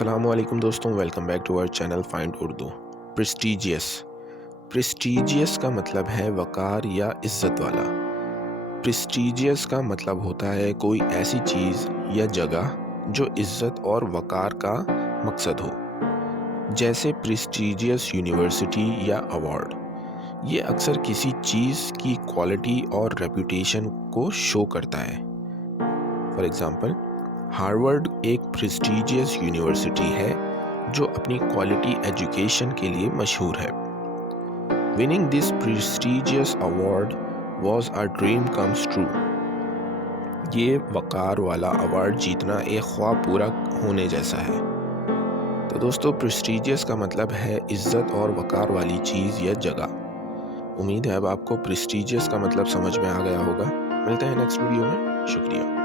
अस्सलामुअलैकुम दोस्तों, welcome back to our channel find Urdu. Prestigious. Prestigious का मतलब है वक़ार या इज़्ज़त वाला। प्रेस्टीजियस का मतलब होता है कोई ऐसी चीज़ या जगह जो इज़्ज़त और वक़ार का मकसद हो, जैसे प्रेस्टीजियस यूनिवर्सिटी या अवार्ड। ये अक्सर किसी चीज़ की क्वालिटी और रेपुटेशन को शो करता है। फॉर एग्ज़ाम्पल, हार्वर्ड एक प्रेस्टीजियस यूनिवर्सिटी है जो अपनी क्वालिटी एजुकेशन के लिए मशहूर है। Winning this prestigious award was a dream comes true. ये वक़ार वाला अवार्ड जीतना एक ख्वाब पूरा होने जैसा है। तो दोस्तों, प्रेस्टीजियस का मतलब है इज़्ज़त और वक़ार वाली चीज़ या जगह। उम्मीद है अब आपको प्रेस्टीजियस का मतलब समझ में आ गया होगा। मिलते हैं नेक्स्ट वीडियो में। शुक्रिया।